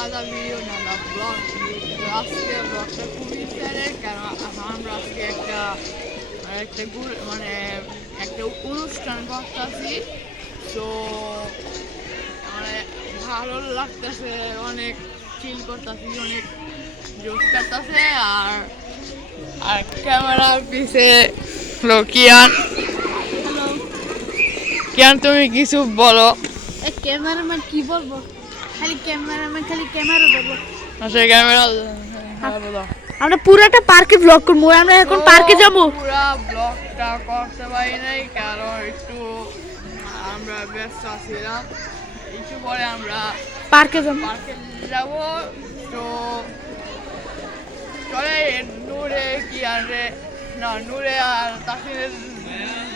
নানা ভিডিও নানা ব্লগ। আজকে ব্লগটা খুবই ইন্টারেস্টিং, কারণ আমরা আজকে একটা মানে একটা অনুষ্ঠান করতেছি। তো মানে ভালো লাগতেছে, অনেক চিল করতেছি, অনেক জোশ করতেছে। আর ক্যামেরার পিছে কিয়ান। কিয়ান, তুমি কিছু বলো। ক্যামেরাম্যান কি বলবো, খালি ক্যামেরাম্যান খালি ক্যামেরা বলবো। আচ্ছা, ক্যামেরা বলো। আমরা পুরোটা পার্কে ব্লগ করবো, আমরা এখন পার্কে যাবো। পুরা ব্লগটা করতে পারি নাই, কারণ একটু আমরা ব্যস্ত ছিলাম। একটু পরে আমরা পার্কে যাবো। তো চলে নূরে কি আর না, নূরে আর তাসিনের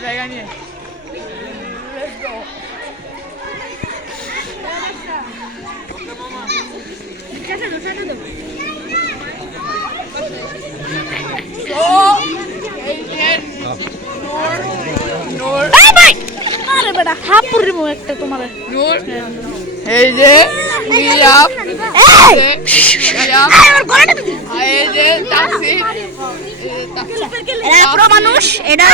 জায়গা নিয়ে Let's go. এই যে মানুষ এটা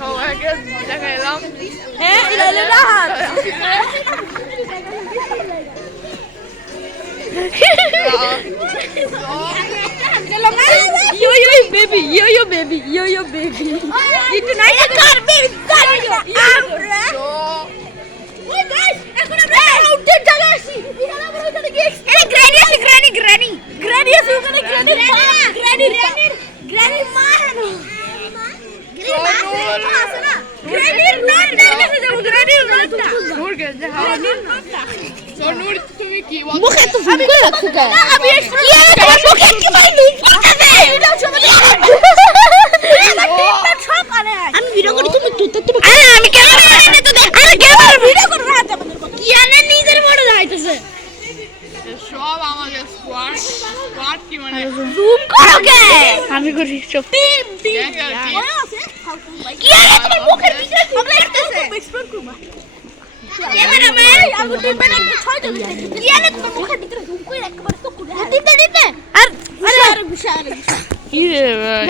সবাইকে দেখাইলাম। baby, yo baby. Itu naik kar baby. So, wait guys, এখন আমরা আউটডোর জায়গা আছি। এখানে আমরা ওখানে গিয়ে এই গ্র্যানি আছে, গ্র্যানি আছে ওখানে, গ্র্যানি মা হেনো। গ্র্যানির নামটা কাছে যাব, গ্র্যানির নামটা নূর কে দেখা। তো নূর, তুমি কি বলছো? মুখে তো জুম করে রাখছো কেন? আমি কি আর তোমার মুখে কি ভাই লুজ করতেছে? এটাও সবাই আমি ভিডিও করি, তুমি আরে আমি ক্যামেরা এনে তো দেখ। আরে ক্যামেরা ভিডিও করো না তো আমাদের কথা। কি আনে নিজের মোড়ে যাইতেছে। সব আমাদের স্কোয়াড কি মানে জুম করো কে? আমি করি সব টিম কি কি আরে তোমার মুখের ভিতরে